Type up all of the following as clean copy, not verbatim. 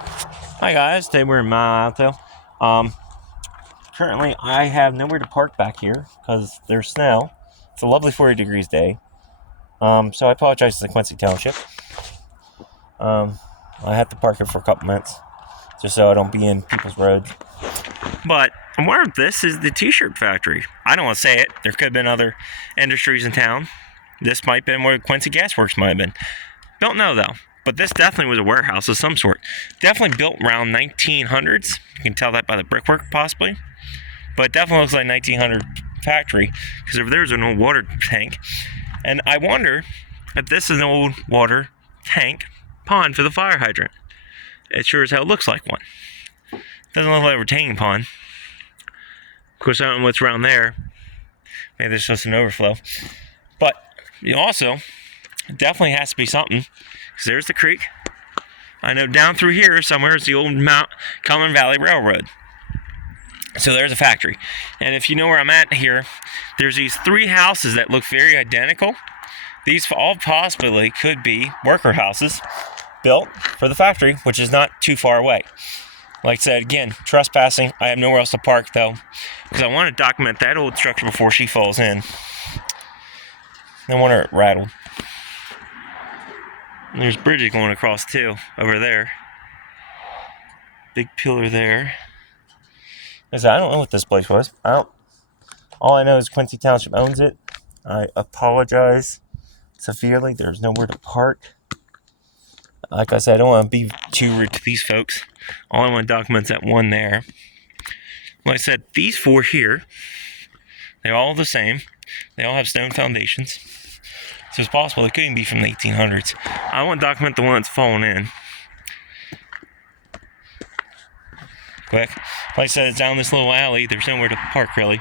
Hi guys, today we're in Mount Alto. Currently I have nowhere to park back here because there's snow. It's a lovely 40 degrees day. So I apologize to the Quincy Township. I have to park here for a couple minutes just so I don't be in people's roads. But I'm aware of this is the t-shirt factory. I don't want to say it. There could have been other industries in town. This might have been where Quincy Gas Works might have been. Don't know though. But this definitely was a warehouse of some sort. Definitely built around 1900s. You can tell that by the brickwork, possibly. But it definitely looks like 1900 factory, because over there's an old water tank. And I wonder if this is an old water tank pond for the fire hydrant. It sure as hell looks like one. Doesn't look like a retaining pond. Of course, I don't know what's around there. Maybe there's just an overflow. But also, it definitely has to be something. Because there's the creek. I know down through here somewhere is the old Mount Alto Railroad. So there's a factory. And if you know where I'm at here, there's these three houses that look very identical. These all possibly could be worker houses built for the factory, which is not too far away. Like I said, again, trespassing. I have nowhere else to park though, because I want to document that old structure before she falls in. No wonder it rattled. And there's bridges going across too, over there. Big pillar there. I don't know what this place was. All I know is Quincy Township owns it. I apologize severely. There's nowhere to park. Like I said, I don't want to be too rude to these folks. All I want to document is that one there. Like I said, these four here, they're all the same. They all have stone foundations. So it's possible it could even be from the 1800s. I want to document the one that's fallen in. Quick. Like I said, it's down this little alley. There's nowhere to park, really.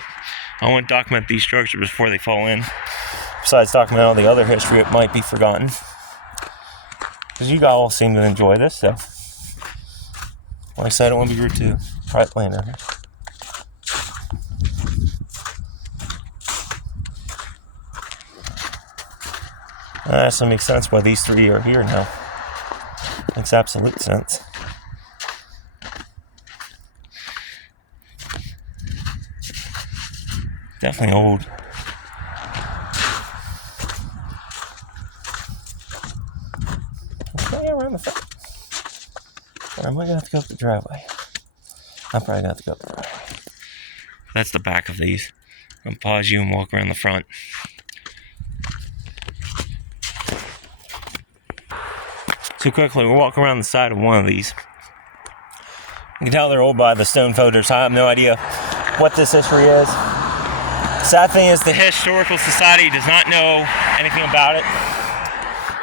I want to document these structures before they fall in. Besides document all the other history, it might be forgotten. Because you all seem to enjoy this, so. Like I said, I don't want to be rude to private landowners. That makes sense why these three are here now. Makes absolute sense. Definitely old. Okay, around the front. Or am I going to have to go up the driveway? I'm probably going to have to go up the driveway. That's the back of these. I'm going to pause you and walk around the front. So quickly, we'll walk around the side of one of these. You can tell they're old by the stone photos. I have no idea what this history is. Sad thing is the Historical Society does not know anything about it.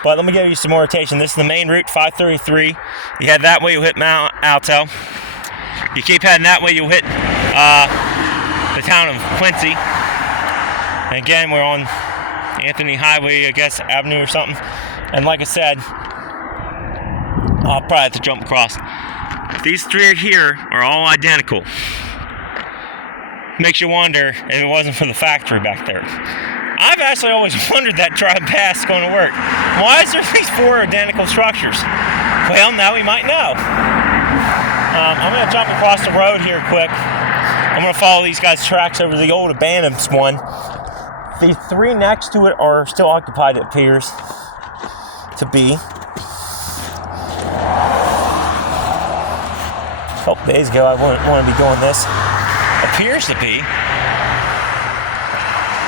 But let me give you some more rotation. This is the main route, 533. You head that way, you'll hit Mount Alto. You keep heading that way, you'll hit the town of Quincy. And again, we're on Anthony Highway, I guess, Avenue or something. And like I said, I'll probably have to jump across. These three here are all identical. Makes you wonder if it wasn't for the factory back there. I've actually always wondered that driving past is going to work. Why is there these four identical structures? Well, now we might know. I'm going to jump across the road here quick. I'm going to follow these guys' tracks over the old abandoned one. The three next to it are still occupied, it appears to be. A couple days ago, I wouldn't want to be doing this. Appears to be.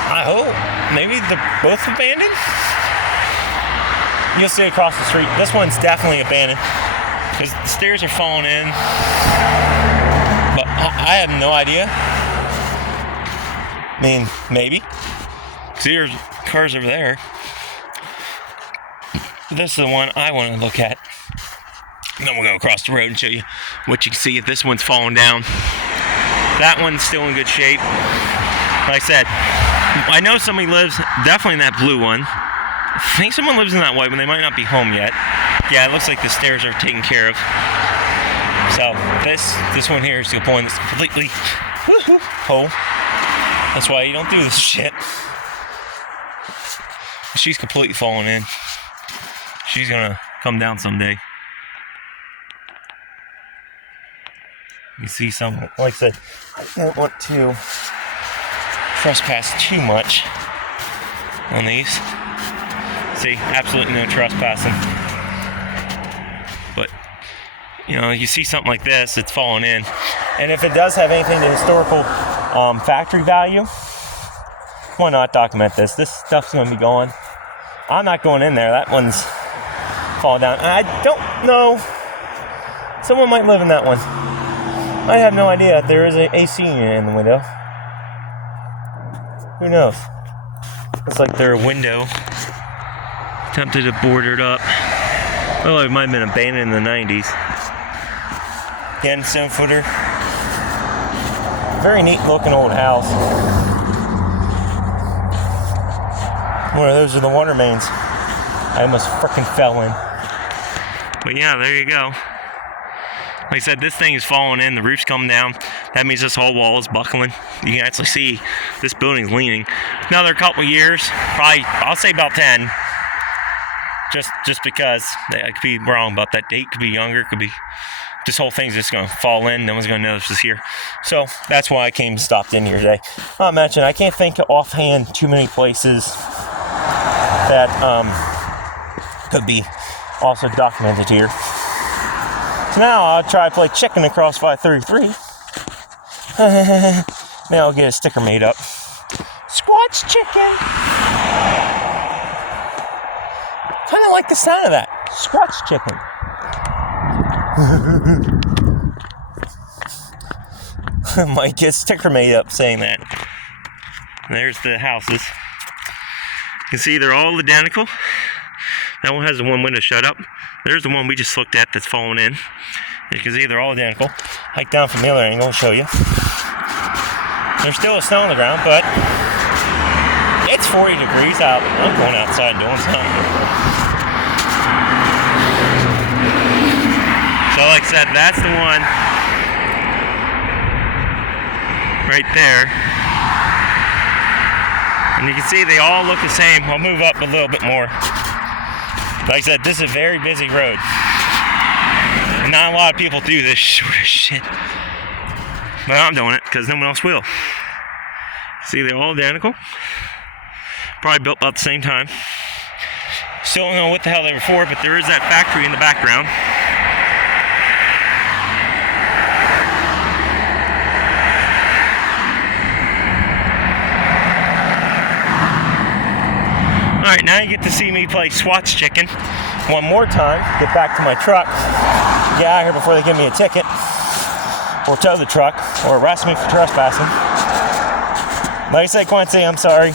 I hope. Maybe they're both abandoned? You'll see across the street. This one's definitely abandoned because the stairs are falling in. But I have no idea. I mean, maybe. See, there's cars over there. This is the one I want to look at. And then we'll go across the road and show you what you can see if this one's falling down. That one's still in good shape. Like I said, I know somebody lives definitely in that blue one. I think someone lives in that white one. They might not be home yet. Yeah, it looks like the stairs are taken care of. So this one here is the point that's completely whole. That's why you don't do this shit. She's completely fallen in. She's gonna come down someday. You see some, like I said, I don't want to trespass too much on these. See, absolutely no trespassing. But, you know, you see something like this, it's falling in. And if it does have anything to historical factory value, why not document this? This stuff's going to be gone. I'm not going in there. That one's falling down. And I don't know. Someone might live in that one. I have no idea if there is an AC unit in the window. Who knows? It's like their window. Attempted to board it up. Oh, it might have been abandoned in the 90s. Again, 7-footer. Very neat looking old house. One of those are the water mains. I almost frickin' fell in. But yeah, there you go. Like I said, this thing is falling in. The roof's coming down. That means this whole wall is buckling. You can actually see this building's leaning. Another couple years, probably, I'll say about 10. Just because I could be wrong about that date. Could be younger. Could be. This whole thing's just going to fall in. No one's going to know this is here. So that's why I came and stopped in here today. I'll mention, I can't think offhand too many places that could be also documented here. So now I'll try to play chicken across 533. Maybe I'll get a sticker made up. Squatch chicken. Kind of like the sound of that. Squatch chicken. Might get a sticker made up saying that. There's the houses. You can see they're all identical. That one has the one window shut up. There's the one we just looked at that's falling in. You can see they're all identical. Hike down from the other angle and show you. There's still a snow on the ground, but it's 40 degrees out. I'm going outside doing something. So like I said, that's the one right there. And you can see they all look the same. I'll move up a little bit more. Like I said, this is a very busy road. And not a lot of people do this sort of shit. But I'm doing it because no one else will. See, they're all identical. Probably built about the same time. Still don't know what the hell they were for, but there is that factory in the background. Alright, now you get to see me play Swatch Chicken one more time. Get back to my truck. Get out of here before they give me a ticket. Or tow the truck. Or arrest me for trespassing. Like I said, Quincy, I'm sorry.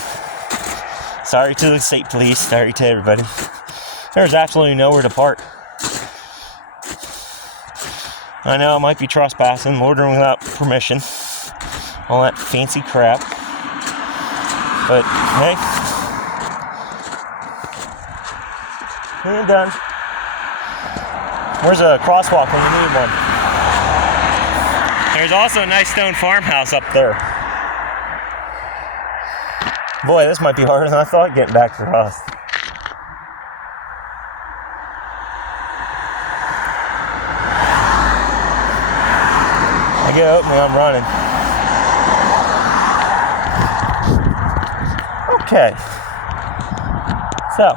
Sorry to the state police. Sorry to everybody. There's absolutely nowhere to park. I know I might be trespassing, loitering without permission. All that fancy crap. But, hey. We're done. Where's a crosswalk when you need one? There's also a nice stone farmhouse up there. Boy, this might be harder than I thought getting back to the house. I get opening, I'm running. Okay. So,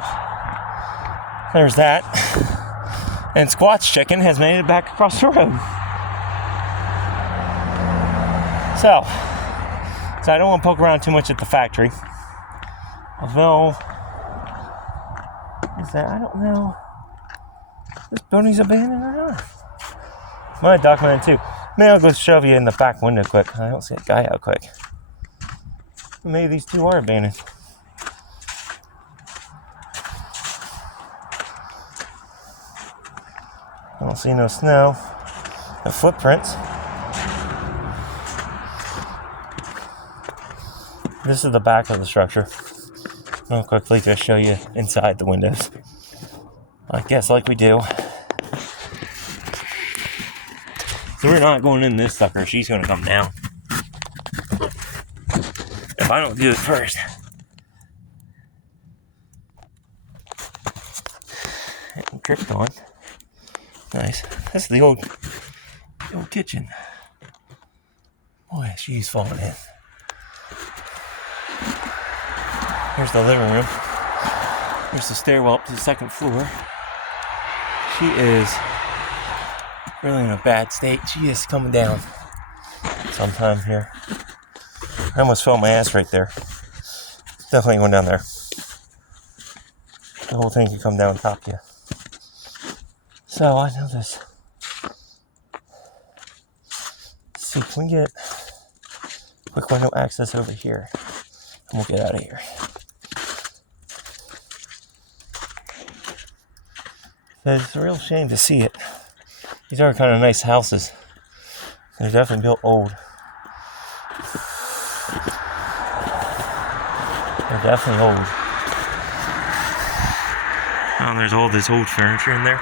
there's that. And Squatch Chicken has made it back across the road. So I don't want to poke around too much at the factory. Although, is that, I don't know. This building's abandoned or not? I might document it too. Maybe I'll go shove you in the back window quick. I don't see a guy out quick. Maybe these two are abandoned. I don't see no snow. No footprints. This is the back of the structure. I'll quickly just show you inside the windows. I guess like we do. So we're not going in this sucker. She's going to come down. If I don't do it first. Krypton. Nice. That's the old kitchen. Boy, she's falling in. Here's the living room. Here's the stairwell up to the second floor. She is really in a bad state. She is coming down sometime here. I almost fell on my ass right there. Definitely going down there. The whole thing could come down on top of you. So I know this. Let's see, can we get quick window access over here? And we'll get out of here. It's a real shame to see it. These are kind of nice houses. They're definitely built old. They're definitely old. Oh, there's all this old furniture in there.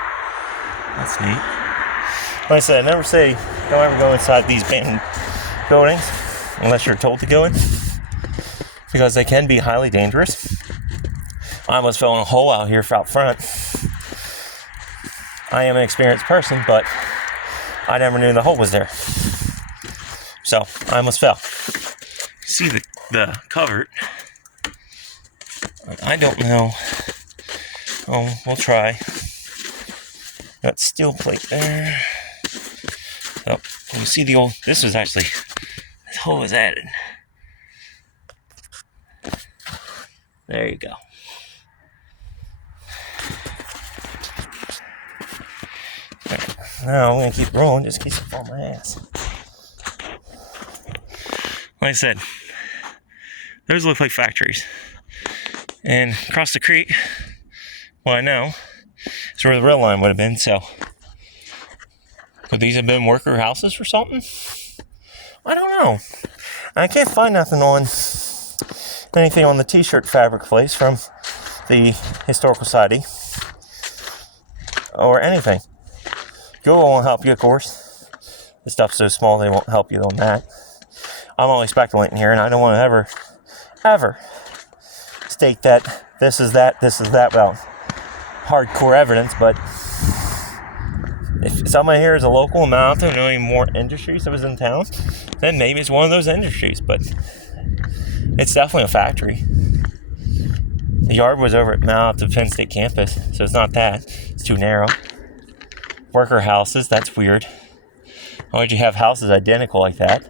That's neat. Like I said, I never say don't ever go inside these abandoned buildings unless you're told to go in, because they can be highly dangerous. I almost fell in a hole out here out front. I am an experienced person, but I never knew the hole was there. So I almost fell. See the cupboard. I don't know. Oh, we'll try. Got steel plate there. Oh, you see the old. This was actually. This hole was added. There you go. Now I'm going to keep rolling just in case I fall on my ass. Like I said, those look like factories. And across the creek, well, I know, is where the rail line would have been, so. Could these have been worker houses or something? I don't know. I can't find anything on the t-shirt fabric place from the Historical Society. Or anything. Google won't help you, of course. The stuff's so small they won't help you on that. I'm only speculating here, and I don't want to ever state that this is that without hardcore evidence, but if somebody here is a local in Mount Alto knowing more industries that was in town, then maybe it's one of those industries, but it's definitely a factory. The yard was over at Mount Alto Penn State campus, so it's not that. It's too narrow. Worker houses, that's weird. Why would you have houses identical like that?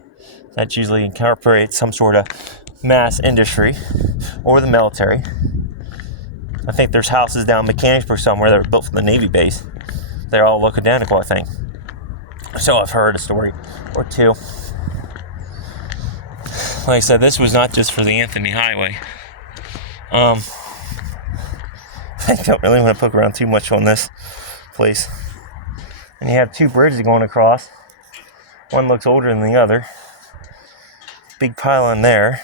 That usually incorporates some sort of mass industry or the military. I think there's houses down in Mechanicsburg somewhere that were built for the Navy base. They all look identical, I think. So I've heard a story or two. Like I said, this was not just for the Anthony Highway. I don't really want to poke around too much on this place. And you have two bridges going across. One looks older than the other. Big pylon there.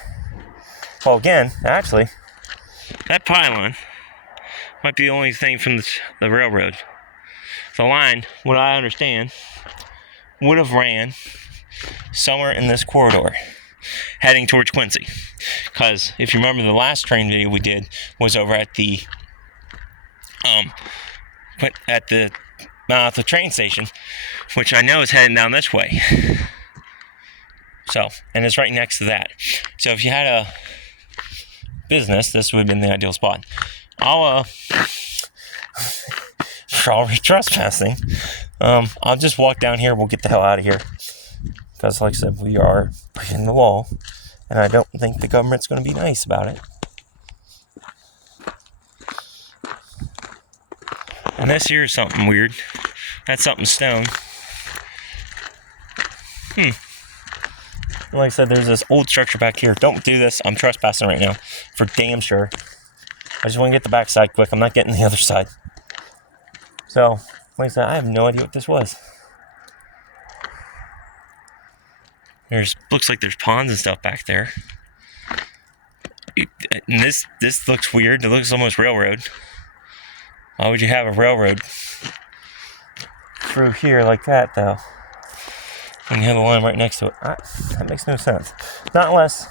Well, again, actually, that pylon might be the only thing from the railroad. The line, what I understand, would have ran somewhere in this corridor, heading towards Quincy. Because if you remember, the last train video we did was over at the Mount Alto train station, which I know is heading down this way. So, and it's right next to that. So if you had a business, this would have been the ideal spot. For already trespassing, I'll just walk down here. We'll get the hell out of here. Because like I said, we are breaking the law. And I don't think the government's going to be nice about it. And this here is something weird. That's something stone. Like I said, there's this old structure back here. Don't do this. I'm trespassing right now. For damn sure. I just want to get the back side quick. I'm not getting the other side. So, like I said, I have no idea what this was. Looks like there's ponds and stuff back there. And this looks weird. It looks almost railroad. Why would you have a railroad through here like that, though? When you have the line right next to it. That makes no sense. Not unless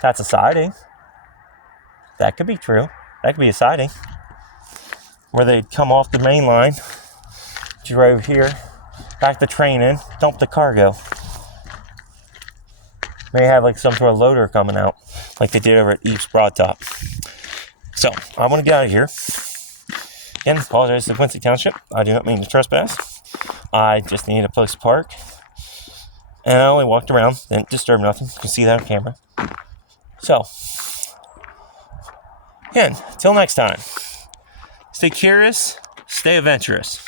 that's a siding. That could be true. That could be a siding. Where they'd come off the main line, drive over here, back the train in, dump the cargo. May have like some sort of loader coming out, like they did over at Eve's Broad Top. So I'm gonna get out of here. Again, apologize to Quincy Township. I do not mean to trespass. I just needed a place to park. And I only walked around, didn't disturb nothing. You can see that on camera. So, again, till next time. Stay curious, stay adventurous.